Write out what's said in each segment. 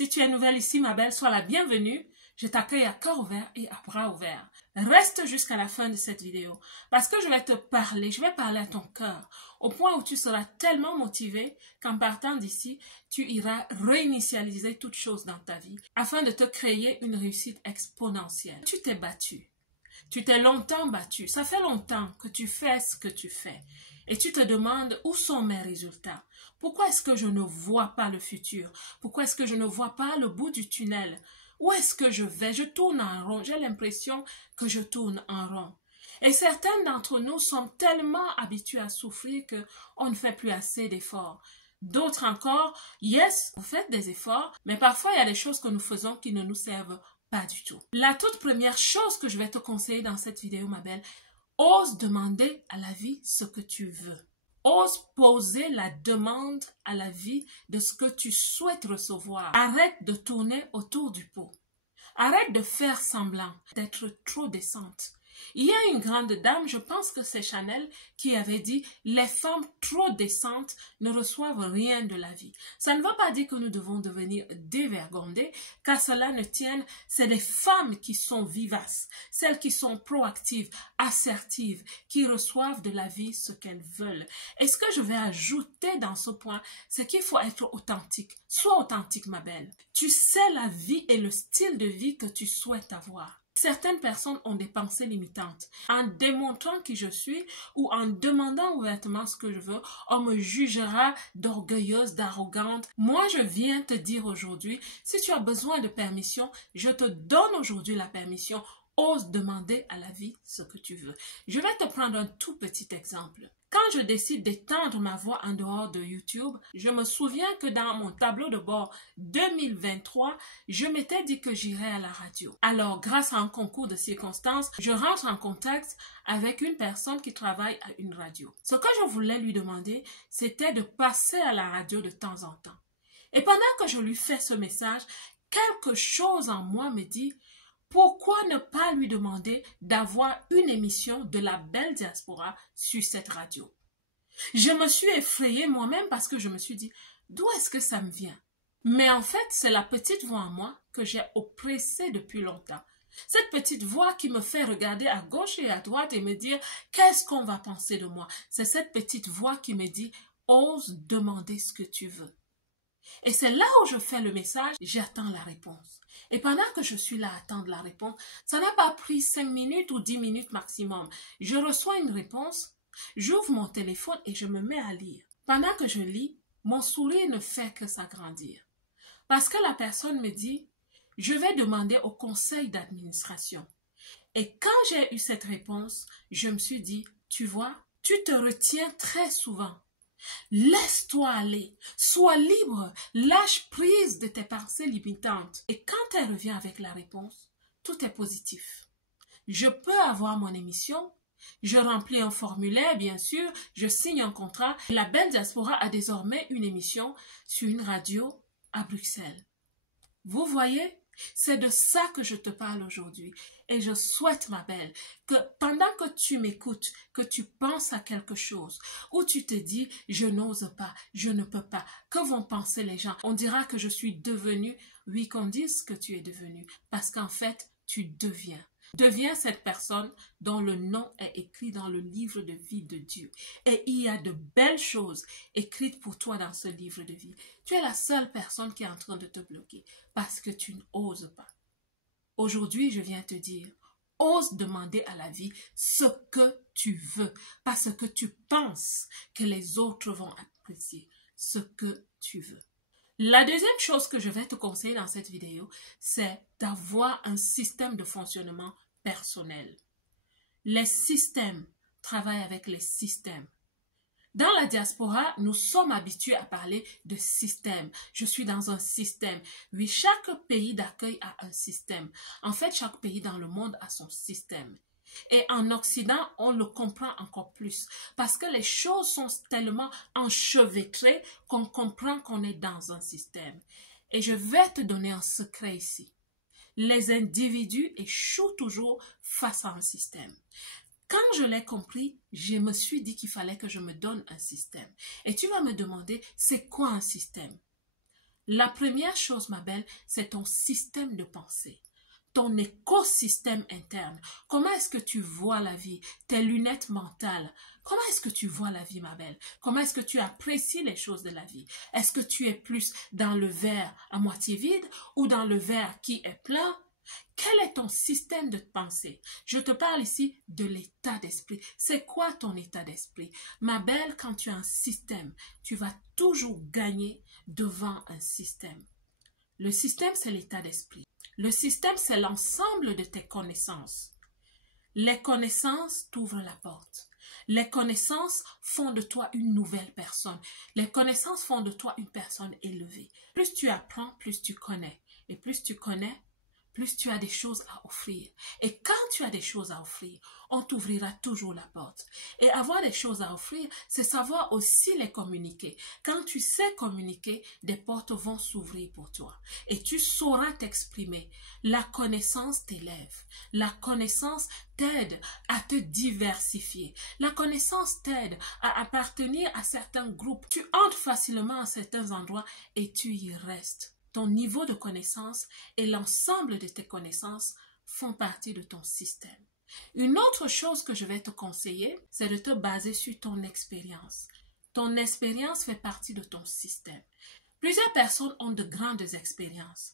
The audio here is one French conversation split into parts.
Si tu es nouvelle ici, ma belle, sois la bienvenue. Je t'accueille à cœur ouvert et à bras ouverts. Reste jusqu'à la fin de cette vidéo parce que je vais parler à ton cœur au point où tu seras tellement motivé qu'en partant d'ici, tu iras réinitialiser toutes choses dans ta vie afin de te créer une réussite exponentielle. Tu t'es battu. Tu t'es longtemps battu. Ça fait longtemps que tu fais ce que tu fais. Et tu te demandes où sont mes résultats. Pourquoi est-ce que je ne vois pas le futur? Pourquoi est-ce que je ne vois pas le bout du tunnel? Où est-ce que je vais? Je tourne en rond. J'ai l'impression que je tourne en rond. Et certains d'entre nous sont tellement habitués à souffrir qu'on ne fait plus assez d'efforts. D'autres encore, yes, vous faites des efforts, mais parfois il y a des choses que nous faisons qui ne nous servent pas du tout. La toute première chose que je vais te conseiller dans cette vidéo, ma belle, ose demander à la vie ce que tu veux. Ose poser la demande à la vie de ce que tu souhaites recevoir. Arrête de tourner autour du pot. Arrête de faire semblant d'être trop décente. Il y a une grande dame, je pense que c'est Chanel, qui avait dit « Les femmes trop décentes ne reçoivent rien de la vie ». Ça ne veut pas dire que nous devons devenir dévergondées, car cela ne tienne, c'est les femmes qui sont vivaces, celles qui sont proactives, assertives, qui reçoivent de la vie ce qu'elles veulent. Et ce que je vais ajouter dans ce point, c'est qu'il faut être authentique. Sois authentique, ma belle. Tu sais la vie et le style de vie que tu souhaites avoir. Certaines personnes ont des pensées limitantes. En démontrant qui je suis ou en demandant ouvertement ce que je veux, on me jugera d'orgueilleuse, d'arrogante. Moi, je viens te dire aujourd'hui, si tu as besoin de permission, je te donne aujourd'hui la permission. Ose demander à la vie ce que tu veux. Je vais te prendre un tout petit exemple. Quand je décide d'étendre ma voix en dehors de YouTube, je me souviens que dans mon tableau de bord 2023, je m'étais dit que j'irais à la radio. Alors, grâce à un concours de circonstances, je rentre en contact avec une personne qui travaille à une radio. Ce que je voulais lui demander, c'était de passer à la radio de temps en temps. Et pendant que je lui fais ce message, quelque chose en moi me dit: pourquoi ne pas lui demander d'avoir une émission de la belle diaspora sur cette radio? Je me suis effrayée moi-même parce que je me suis dit, d'où est-ce que ça me vient? Mais en fait, c'est la petite voix en moi que j'ai oppressée depuis longtemps. Cette petite voix qui me fait regarder à gauche et à droite et me dire, qu'est-ce qu'on va penser de moi? C'est cette petite voix qui me dit, ose demander ce que tu veux. Et c'est là où je fais le message, j'attends la réponse. Et pendant que je suis là à attendre la réponse, ça n'a pas pris 5 minutes ou 10 minutes maximum. Je reçois une réponse, j'ouvre mon téléphone et je me mets à lire. Pendant que je lis, mon sourire ne fait que s'agrandir. Parce que la personne me dit, je vais demander au conseil d'administration. Et quand j'ai eu cette réponse, je me suis dit, tu vois, tu te retiens très souvent. Laisse-toi aller, sois libre, lâche prise de tes pensées limitantes. Et quand elle revient avec la réponse, tout est positif. Je peux avoir mon émission, je remplis un formulaire, bien sûr, je signe un contrat. La belle diaspora a désormais une émission sur une radio à Bruxelles. Vous voyez? C'est de ça que je te parle aujourd'hui. Et je souhaite, ma belle, que pendant que tu m'écoutes, que tu penses à quelque chose, ou tu te dis, je n'ose pas, je ne peux pas, que vont penser les gens? On dira que je suis devenue, oui, qu'on dise que tu es devenue, parce qu'en fait, tu deviens. Deviens cette personne dont le nom est écrit dans le livre de vie de Dieu. Et il y a de belles choses écrites pour toi dans ce livre de vie. Tu es la seule personne qui est en train de te bloquer parce que tu n'oses pas. Aujourd'hui, je viens te dire, ose demander à la vie ce que tu veux, pas ce que tu penses que les autres vont apprécier, ce que tu veux. La deuxième chose que je vais te conseiller dans cette vidéo, c'est d'avoir un système de fonctionnement personnel. Les systèmes travaillent avec les systèmes. Dans la diaspora, nous sommes habitués à parler de système. Je suis dans un système. Oui, chaque pays d'accueil a un système. En fait, chaque pays dans le monde a son système. Et en Occident, on le comprend encore plus parce que les choses sont tellement enchevêtrées qu'on comprend qu'on est dans un système. Et je vais te donner un secret ici. Les individus échouent toujours face à un système. Quand je l'ai compris, je me suis dit qu'il fallait que je me donne un système. Et tu vas me demander, c'est quoi un système? La première chose, ma belle, c'est ton système de pensée, ton écosystème interne. Comment est-ce que tu vois la vie? Tes lunettes mentales. Comment est-ce que tu vois la vie, ma belle? Comment est-ce que tu apprécies les choses de la vie? Est-ce que tu es plus dans le verre à moitié vide ou dans le verre qui est plein? Quel est ton système de pensée? Je te parle ici de l'état d'esprit. C'est quoi ton état d'esprit? Ma belle, quand tu as un système, tu vas toujours gagner devant un système. Le système, c'est l'état d'esprit. Le système, c'est l'ensemble de tes connaissances. Les connaissances t'ouvrent la porte. Les connaissances font de toi une nouvelle personne. Les connaissances font de toi une personne élevée. Plus tu apprends, plus tu connais. Et plus tu connais, plus tu as des choses à offrir. Et quand tu as des choses à offrir, on t'ouvrira toujours la porte. Et avoir des choses à offrir, c'est savoir aussi les communiquer. Quand tu sais communiquer, des portes vont s'ouvrir pour toi. Et tu sauras t'exprimer. La connaissance t'élève. La connaissance t'aide à te diversifier. La connaissance t'aide à appartenir à certains groupes. Tu entres facilement à certains endroits et tu y restes. Ton niveau de connaissance et l'ensemble de tes connaissances font partie de ton système. Une autre chose que je vais te conseiller, c'est de te baser sur ton expérience. Ton expérience fait partie de ton système. Plusieurs personnes ont de grandes expériences.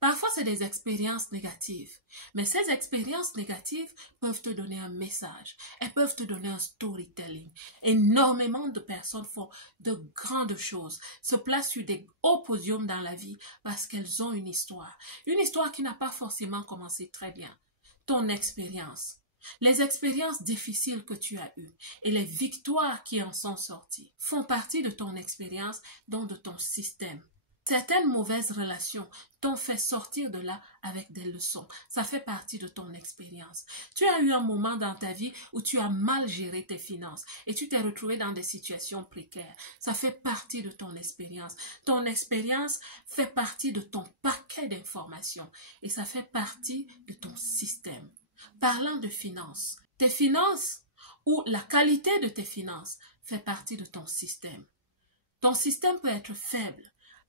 Parfois, c'est des expériences négatives. Mais ces expériences négatives peuvent te donner un message. Elles peuvent te donner un storytelling. Énormément de personnes font de grandes choses, se placent sur des hauts podiums dans la vie parce qu'elles ont une histoire. Une histoire qui n'a pas forcément commencé très bien. Ton expérience. Les expériences difficiles que tu as eues et les victoires qui en sont sorties font partie de ton expérience, donc de ton système. Certaines mauvaises relations t'ont fait sortir de là avec des leçons. Ça fait partie de ton expérience. Tu as eu un moment dans ta vie où tu as mal géré tes finances et tu t'es retrouvé dans des situations précaires. Ça fait partie de ton expérience. Ton expérience fait partie de ton paquet d'informations et ça fait partie de ton système. Parlant de finances, tes finances ou la qualité de tes finances fait partie de ton système. Ton système peut être faible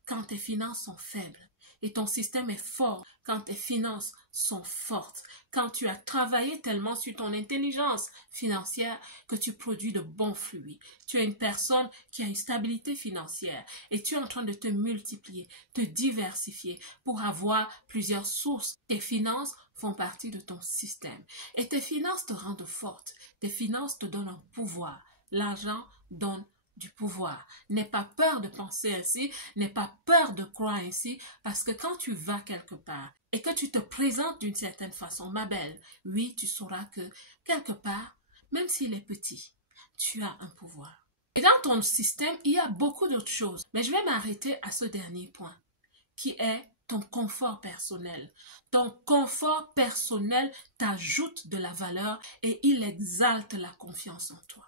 quand tes finances sont faibles et ton système est fort quand tes finances sont fortes, quand tu as travaillé tellement sur ton intelligence financière que tu produis de bons fruits. Tu es une personne qui a une stabilité financière et tu es en train de te multiplier, te diversifier pour avoir plusieurs sources. Tes finances font partie de ton système et tes finances te rendent forte. Tes finances te donnent un pouvoir. L'argent donne du pouvoir. N'aie pas peur de penser ainsi, n'aie pas peur de croire ainsi, parce que quand tu vas quelque part et que tu te présentes d'une certaine façon, ma belle, oui, tu sauras que quelque part, même s'il est petit, tu as un pouvoir. Et dans ton système, il y a beaucoup d'autres choses, mais je vais m'arrêter à ce dernier point, qui est ton confort personnel. Ton confort personnel t'ajoute de la valeur et il exalte la confiance en toi.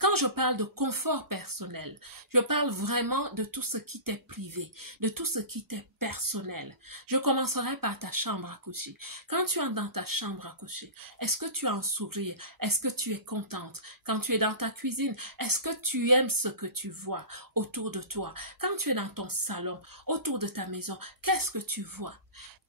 Quand je parle de confort personnel, je parle vraiment de tout ce qui t'est privé, de tout ce qui t'est personnel. Je commencerai par ta chambre à coucher. Quand tu es dans ta chambre à coucher, est-ce que tu as un sourire? Est-ce que tu es contente? Quand tu es dans ta cuisine, est-ce que tu aimes ce que tu vois autour de toi? Quand tu es dans ton salon, autour de ta maison, qu'est-ce que tu vois?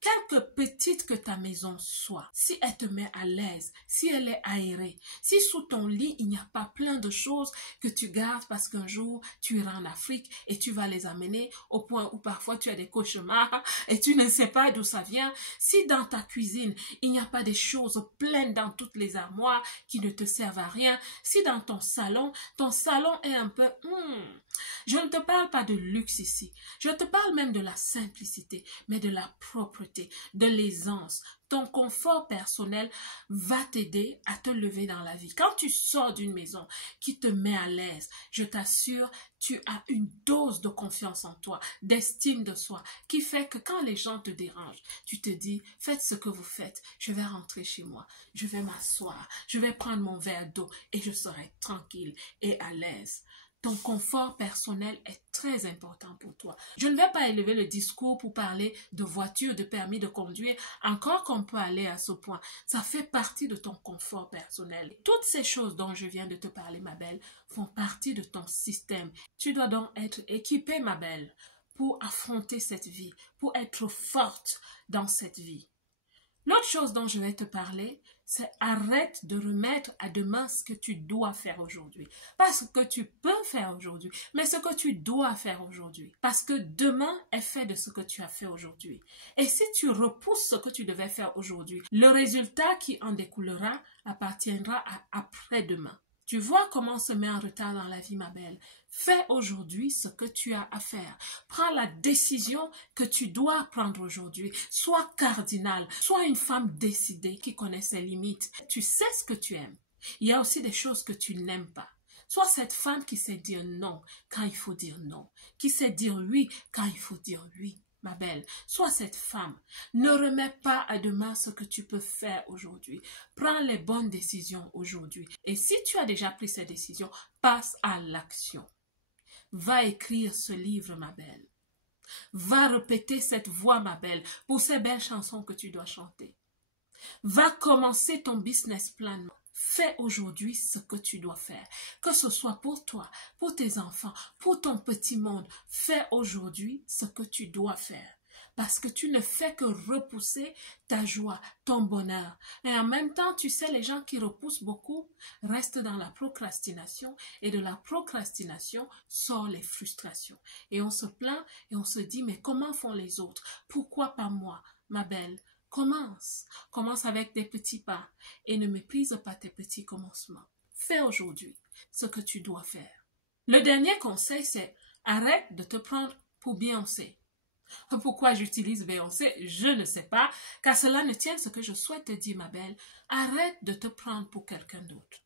Quelque petite que ta maison soit, si elle te met à l'aise, si elle est aérée, si sous ton lit, il n'y a pas plein de choses que tu gardes parce qu'un jour, tu iras en Afrique et tu vas les amener au point où parfois tu as des cauchemars et tu ne sais pas d'où ça vient. Si dans ta cuisine, il n'y a pas des choses pleines dans toutes les armoires qui ne te servent à rien, si dans ton salon est un peu... Je ne te parle pas de luxe ici, je te parle même de la simplicité, mais de la propreté, de l'aisance. Ton confort personnel va t'aider à te lever dans la vie. Quand tu sors d'une maison qui te met à l'aise, je t'assure, tu as une dose de confiance en toi, d'estime de soi, qui fait que quand les gens te dérangent, tu te dis, faites ce que vous faites, je vais rentrer chez moi, je vais m'asseoir, je vais prendre mon verre d'eau et je serai tranquille et à l'aise. Ton confort personnel est très important pour toi. Je ne vais pas élever le discours pour parler de voiture, de permis de conduire, encore qu'on peut aller à ce point. Ça fait partie de ton confort personnel. Toutes ces choses dont je viens de te parler, ma belle, font partie de ton système. Tu dois donc être équipée, ma belle, pour affronter cette vie, pour être forte dans cette vie. L'autre chose dont je vais te parler, c'est arrête de remettre à demain ce que tu dois faire aujourd'hui. Pas ce que tu peux faire aujourd'hui, mais ce que tu dois faire aujourd'hui. Parce que demain est fait de ce que tu as fait aujourd'hui. Et si tu repousses ce que tu devais faire aujourd'hui, le résultat qui en découlera appartiendra à après-demain. Tu vois comment on se met en retard dans la vie, ma belle. Fais aujourd'hui ce que tu as à faire. Prends la décision que tu dois prendre aujourd'hui. Sois cardinal. Sois une femme décidée qui connaît ses limites. Tu sais ce que tu aimes. Il y a aussi des choses que tu n'aimes pas. Sois cette femme qui sait dire non quand il faut dire non. Qui sait dire oui quand il faut dire oui. Ma belle, sois cette femme. Ne remets pas à demain ce que tu peux faire aujourd'hui. Prends les bonnes décisions aujourd'hui. Et si tu as déjà pris ces décisions, passe à l'action. Va écrire ce livre, ma belle. Va répéter cette voix, ma belle, pour ces belles chansons que tu dois chanter. Va commencer ton business plan. Fais aujourd'hui ce que tu dois faire, que ce soit pour toi, pour tes enfants, pour ton petit monde. Fais aujourd'hui ce que tu dois faire, parce que tu ne fais que repousser ta joie, ton bonheur. Et en même temps, tu sais, les gens qui repoussent beaucoup restent dans la procrastination, et de la procrastination sort les frustrations. Et on se plaint et on se dit, mais comment font les autres? Pourquoi pas moi, ma belle? Commence avec des petits pas et ne méprise pas tes petits commencements. Fais aujourd'hui ce que tu dois faire. Le dernier conseil, c'est arrête de te prendre pour Beyoncé. Pourquoi j'utilise Beyoncé? Je ne sais pas, car cela ne tient ce que je souhaite te dire, ma belle. Arrête de te prendre pour quelqu'un d'autre.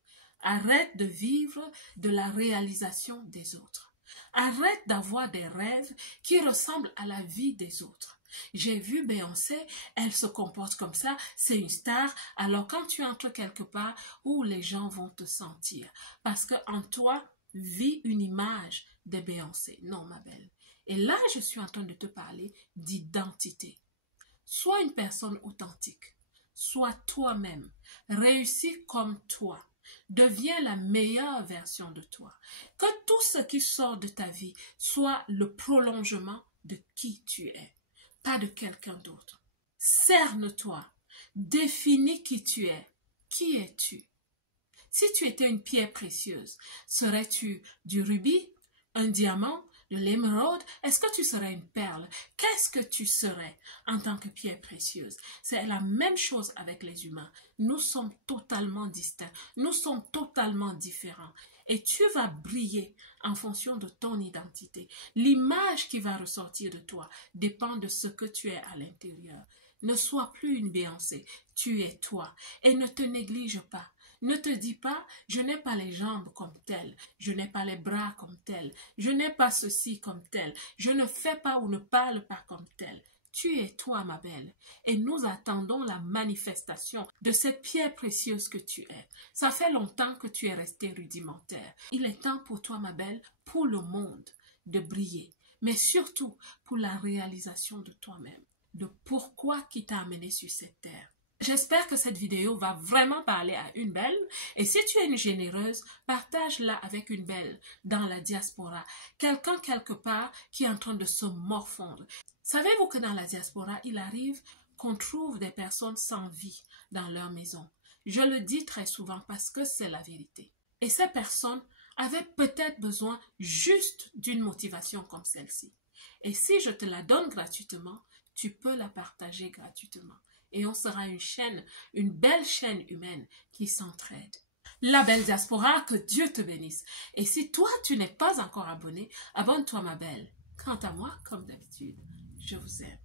Arrête de vivre de la réalisation des autres. Arrête d'avoir des rêves qui ressemblent à la vie des autres. J'ai vu Beyoncé, elle se comporte comme ça, c'est une star. Alors quand tu entres quelque part, où les gens vont te sentir? Parce que en toi vit une image de Beyoncé. Non, ma belle. Et là, je suis en train de te parler d'identité. Sois une personne authentique. Sois toi-même. Réussis comme toi. Deviens la meilleure version de toi. Que tout ce qui sort de ta vie soit le prolongement de qui tu es, pas de quelqu'un d'autre. Cerne-toi. Définis qui tu es. Qui es-tu? Si tu étais une pierre précieuse, serais-tu du rubis, un diamant, de l'émeraude? Est-ce que tu serais une perle? Qu'est-ce que tu serais en tant que pierre précieuse? C'est la même chose avec les humains. Nous sommes totalement distincts. Nous sommes totalement différents. Et tu vas briller en fonction de ton identité. L'image qui va ressortir de toi dépend de ce que tu es à l'intérieur. Ne sois plus une Beyoncé. Tu es toi. Et ne te néglige pas. Ne te dis pas, je n'ai pas les jambes comme telles, je n'ai pas les bras comme tels, je n'ai pas ceci comme tel, je ne fais pas ou ne parle pas comme tel. Tu es toi, ma belle, et nous attendons la manifestation de cette pierre précieuse que tu es. Ça fait longtemps que tu es restée rudimentaire. Il est temps pour toi, ma belle, pour le monde, de briller, mais surtout pour la réalisation de toi-même, de pourquoi qui t'a amené sur cette terre. J'espère que cette vidéo va vraiment parler à une belle. Et si tu es une généreuse, partage-la avec une belle dans la diaspora. Quelqu'un quelque part qui est en train de se morfondre. Savez-vous que dans la diaspora, il arrive qu'on trouve des personnes sans vie dans leur maison? Je le dis très souvent parce que c'est la vérité. Et ces personnes avaient peut-être besoin juste d'une motivation comme celle-ci. Et si je te la donne gratuitement, tu peux la partager gratuitement. Et on sera une chaîne, une belle chaîne humaine qui s'entraide. La belle diaspora, que Dieu te bénisse. Et si toi, tu n'es pas encore abonné, abonne-toi, ma belle. Quant à moi, comme d'habitude, je vous aime.